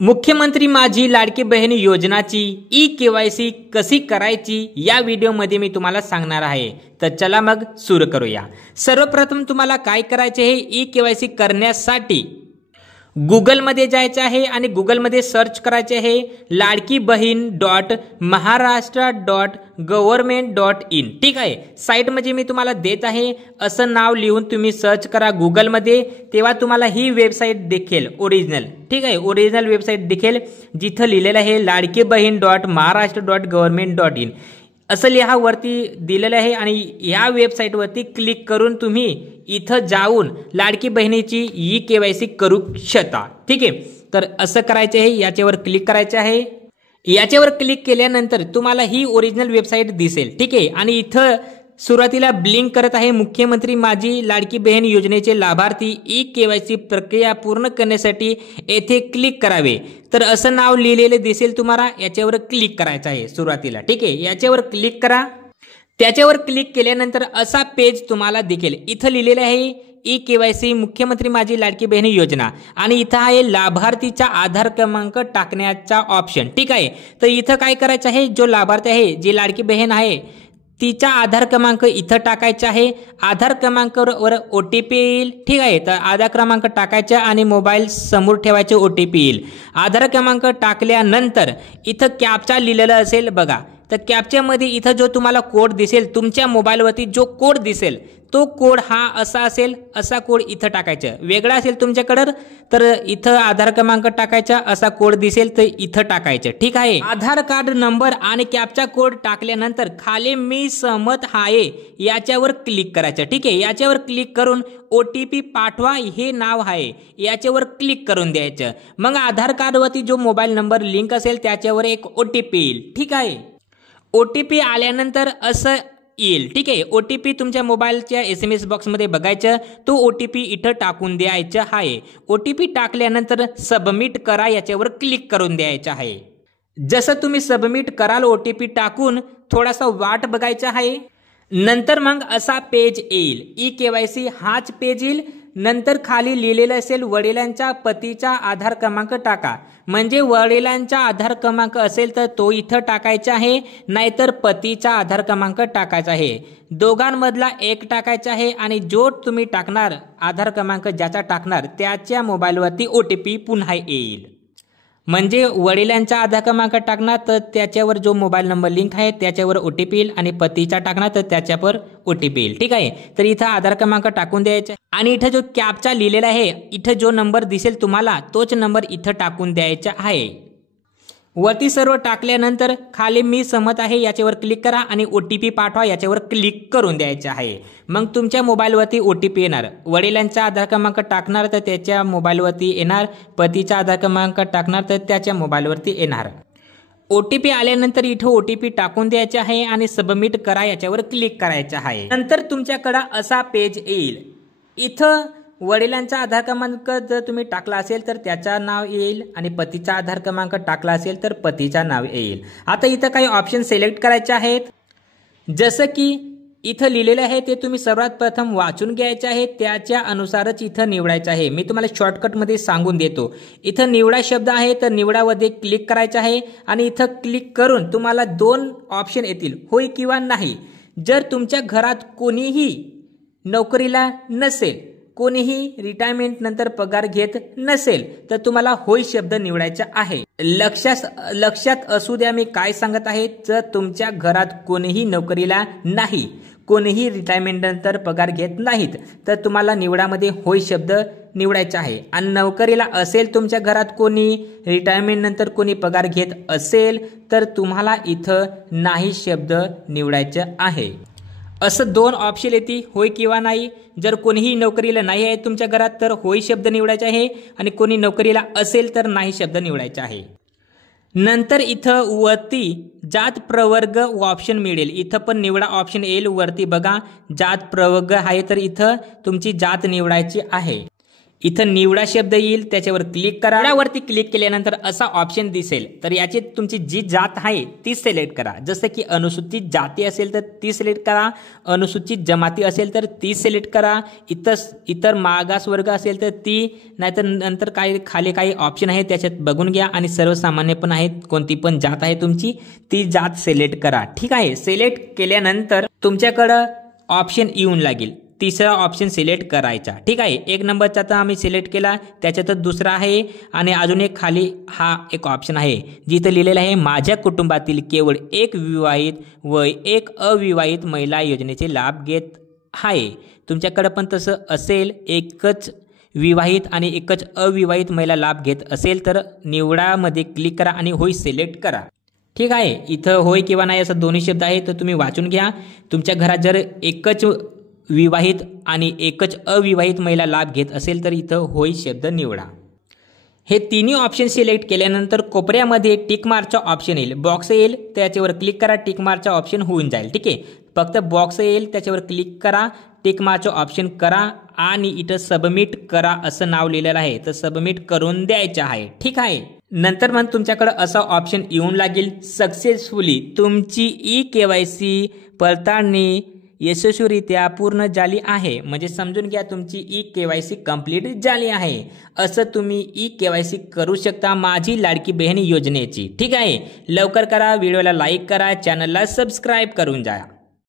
मुख्यमंत्री माझी लाडकी बहीण योजनाची ई-केवायसी कशी करायची या व्हिडिओमध्ये मी तुम्हाला सांगणार आहे। तर चला मग सुरू करूया। सर्वप्रथम तुम्हाला काय करायचे आहे, ई-केवायसी करण्यासाठी गूगलमध्ये जायचे आहे आणि गूगलमध्ये सर्च करायचे आहे ladkibahin.maharashtra.government.in। ठीक आहे, साइट म्हणजे मी तुम्हाला देत आहे, असं नाव लिहून तुम्ही सर्च करा गूगलमध्ये, तेव्हा तुम्हाला ही वेबसाईट दिसेल ओरिजिनल। ठीक आहे, ओरिजिनल वेबसाईट दिसेल जिथं लिहिलेलं आहे ladkibahin.maharashtra.government.in असं लिहा वरती दिलेलं आहे आणि या वेबसाईटवरती क्लिक करून तुम्ही इथं जाऊन लाडकी बहिणीची ई-केवायसी करू शकता। ठीक आहे, तर असं करायचे आहे, याच्यावर क्लिक करायचे आहे। याच्यावर क्लिक केल्यानंतर तुम्हाला ही ओरिजिनल वेबसाईट दिसेल। ठीक आहे, आणि इथं सुरुवातीला ब्लिंक करत आहे मुख्यमंत्री माझी लाडकी बहीण योजनेचे लाभार्थी ई-केवायसी प्रक्रिया पूर्ण करण्यासाठी येथे क्लिक करावे। तर असं नाव लिहिलेले दिसेल तुम्हाला, याच्यावर क्लिक करायचं आहे सुरुवातीला। ठीक आहे, याच्यावर क्लिक करा। त्याच्यावर क्लिक केल्यानंतर असा पेज तुम्हाला दिसेल। इथं लिहिलेलं आहे ई-केवायसी मुख्यमंत्री माझी लाडकी बहीण योजना आणि इथं आहे लाभार्थीचा आधार क्रमांक टाकण्याचा ऑप्शन। ठीक आहे, तर इथं काय करायचं आहे, जो लाभार्थी आहे, जी लाडकी बहीण आहे तिचा आधार क्रमांक इथं टाकायचा आहे। आधार क्रमांकावर OTP येईल। ठीक आहे, तर आधार क्रमांक टाकायचा आणि मोबाईल समोर ठेवायचे, OTP येईल। आधार क्रमांक टाकल्यानंतर इथं कॅप्चा लिहिलेला असेल बघा, तर कॅप्च्यामध्ये इथं जो तुम्हाला कोड दिसेल, तुमच्या मोबाईलवरती जो कोड दिसेल तो कोड हा असा असेल, असा कोड इथं टाकायचा। वेगळा असेल तुमच्याकडे तर इथं आधार क्रमांक टाकायचा, असा कोड दिसेल तर इथं टाकायचं। ठीक आहे, आधार कार्ड नंबर आणि कॅप्चा कोड टाकल्यानंतर खाली मी सहमत आहे याच्यावर क्लिक करायचं। ठीक आहे, याच्यावर क्लिक करून OTP पाठवा हे नाव आहे, याच्यावर क्लिक करून द्यायचं। मग आधार कार्डवरती जो मोबाईल नंबर लिंक असेल त्याच्यावर एक OTP येईल। ठीक आहे, OTP आल्यानंतर असं येईल। ठीक आहे, OTP तुमच्या मोबाईलच्या SMS बॉक्समध्ये बघायचं, तो OTP इथं टाकून द्यायचा आहे। OTP टाकल्यानंतर सबमिट करा याच्यावर क्लिक करून द्यायचं आहे। जसं तुम्ही सबमिट कराल OTP टाकून थोडासा वाट बघायचा आहे, नंतर मग असा पेज येईल। ई-केवायसी हाच पेज येईल। नंतर खाली लिहिलेलं असेल वडिलांच्या पतीचा आधार क्रमांक टाका, म्हणजे वडिलांचा आधार क्रमांक असेल तर तो इथं टाकायचा आहे, नाहीतर पतीचा आधार क्रमांक टाकायचा आहे। दोघांमधला एक टाकायचा आहे आणि जो तुम्ही टाकणार आधार क्रमांक ज्याचा टाकणार त्याच्या मोबाईलवरती OTP पुन्हा येईल। म्हणजे वडिलांचा आधार क्रमांक टाकणार तर त्याच्यावर जो मोबाईल नंबर लिंक आहे त्याच्यावर OTP येईल आणि पतीचा टाकणार तर त्याच्यावर OTP येईल। ठीक आहे, तर इथं आधार क्रमांक टाकून द्यायचा आणि इथं जो कॅप्चा लिहिलेला आहे, इथं जो नंबर दिसेल तुम्हाला तोच नंबर इथं टाकून द्यायचा आहे। वरती सर्व टाकल्यानंतर खाली मी सहमत आहे याच्यावर क्लिक करा आणि OTP पाठवा याच्यावर क्लिक करून द्यायचे आहे। मग तुमच्या मोबाईलवरती OTP येणार। वडिलांचा आधार क्रमांक टाकणार तर त्याच्या मोबाईलवरती येणार, पतीचा आधार क्रमांक टाकणार तर त्याच्या मोबाईलवरती येणार। OTP आल्यानंतर इथं OTP टाकून द्यायचे आहे आणि सबमिट करा याच्यावर क्लिक करायचं आहे। नंतर तुमच्याकडे असा पेज येईल। इथं वडिलांचा आधार क्रमांक जर तुम्ही टाकला असेल तर त्याचा नाव येईल आणि पतीचा आधार क्रमांक टाकला असेल तर पतीचा नाव येईल। आता इथं काही ऑप्शन सिलेक्ट करायचे आहेत, जसं की इथं लिहिलेलं आहे ते तुम्ही सर्वात प्रथम वाचून घ्यायचे आहे, त्याच्या अनुसारच इथं निवडायचं आहे। मी तुम्हाला शॉर्टकटमध्ये सांगून देतो। इथं निवडा शब्द आहे तर निवडामध्ये क्लिक करायचं आहे आणि इथं क्लिक करून तुम्हाला दोन ऑप्शन येतील, होय किंवा नाही। जर तुमच्या घरात कोणीही नोकरीला नसेल, कोणीही रिटायरमेंट नंतर पगार घेत नसेल तर तुम्हाला होय शब्द निवडायचा आहे। लक्षात असू द्या मी काय सांगत आहे, जर तुमच्या घरात कोणीही नोकरीला नाही, कोणीही रिटायरमेंट नंतर पगार घेत नाहीत तर तुम्हाला निवडामध्ये होय शब्द निवडायचा आहे। आणि नोकरीला असेल तुमच्या घरात कोणी, रिटायरमेंट नंतर कोणी पगार घेत असेल तर तुम्हाला इथं नाही शब्द निवडायचा आहे। असं दोन ऑप्शन येते, होय किंवा नाही। जर कोणीही नोकरीला नाही आहे तुमच्या घरात तर होय शब्द निवडायचा आहे आणि कोणी नोकरीला असेल तर नाही शब्द निवडायचा आहे। नंतर इथं वरती जात प्रवर्ग ऑप्शन मिळेल, इथं पण निवडा ऑप्शन येईल। वरती बघा जात प्रवर्ग आहे तर इथं तुमची जात निवडायची आहे। इथं निवडा शब्द येईल, त्याच्यावर क्लिक करा. निवडावरती क्लिक केल्यानंतर असा ऑप्शन दिसेल, तर याची तुमची जी जात आहे ती सिलेक्ट करा. जसं की अनुसूचित जाती असेल तर ती सिलेक्ट करा, अनुसूचित जमाती असेल तर ती सिलेक्ट करा, इतर मागासवर्ग असेल तर ती, नाहीतर नंतर काही खाली काही ऑप्शन आहे त्याच्यात बघून घ्या आणि सर्वसामान्य पण आहेत, कोणती पण जात आहे तुमची ती जात सिलेक्ट करा. ठीक आहे. सिलेक्ट केल्यानंतर तुमच्याकडं ऑप्शन येऊन लागेल, तिसरा ऑप्शन सिलेक्ट करायचा. ठीक आहे. 1 नंबरचा तर आम्ही सिलेक्ट केला, त्याच्यातच दुसरा आहे आणि अजून एक खाली हा एक ऑप्शन आहे जिथं लिहिलेलं आहे माझ्या कुटुंबातील केवळ एक विवाहित व एक अविवाहित महिला योजनेचे लाभ घेत आहे. तुमच्याकडे पण तसं असेल, एकच विवाहित आणि एकच अविवाहित महिला लाभ घेत असेल तर निवडामध्ये क्लिक करा आणि होय सिलेक्ट करा. ठीक आहे. इथं होय किंवा नाही असं दोन्ही शब्द आहे, तर तुम्ही वाचून घ्या. तुमच्या घरात जर एकच विवाहित आणि एकच अविवाहित महिला लाभ घेत असेल तर इथं होय शब्द निवडा. हे तिन्ही ऑप्शन सिलेक्ट केल्यानंतर कोपऱ्यामध्ये टिक मार्कचा ऑप्शन येईल, बॉक्स येईल, त्याच्यावर क्लिक करा, टिक मार्कचा ऑप्शन होऊन जाईल. ठीक आहे. फक्त बॉक्स येईल, त्याच्यावर क्लिक करा, टिक मार्कचा ऑप्शन करा आणि इथं सबमिट करा असं नाव लिहिलेलं आहे, तर सबमिट करून द्यायचं आहे. ठीक आहे. नंतर मग तुमच्याकडे असा ऑप्शन येऊन लागेल, सक्सेसफुली तुमची ई-KYC पडताळणी यशस्वीरित्या पूर्ण झाली आहे. म्हणजे समजून घ्या तुमची ई-KYC कंप्लीट झाली आहे. असं तुम्ही ई-KYC करू शकता माझी लाडकी बहीण योजनेची. ठीक आहे. लवकर करा, व्हिडिओला लाईक करा, चॅनलला सबस्क्राईब करून जा.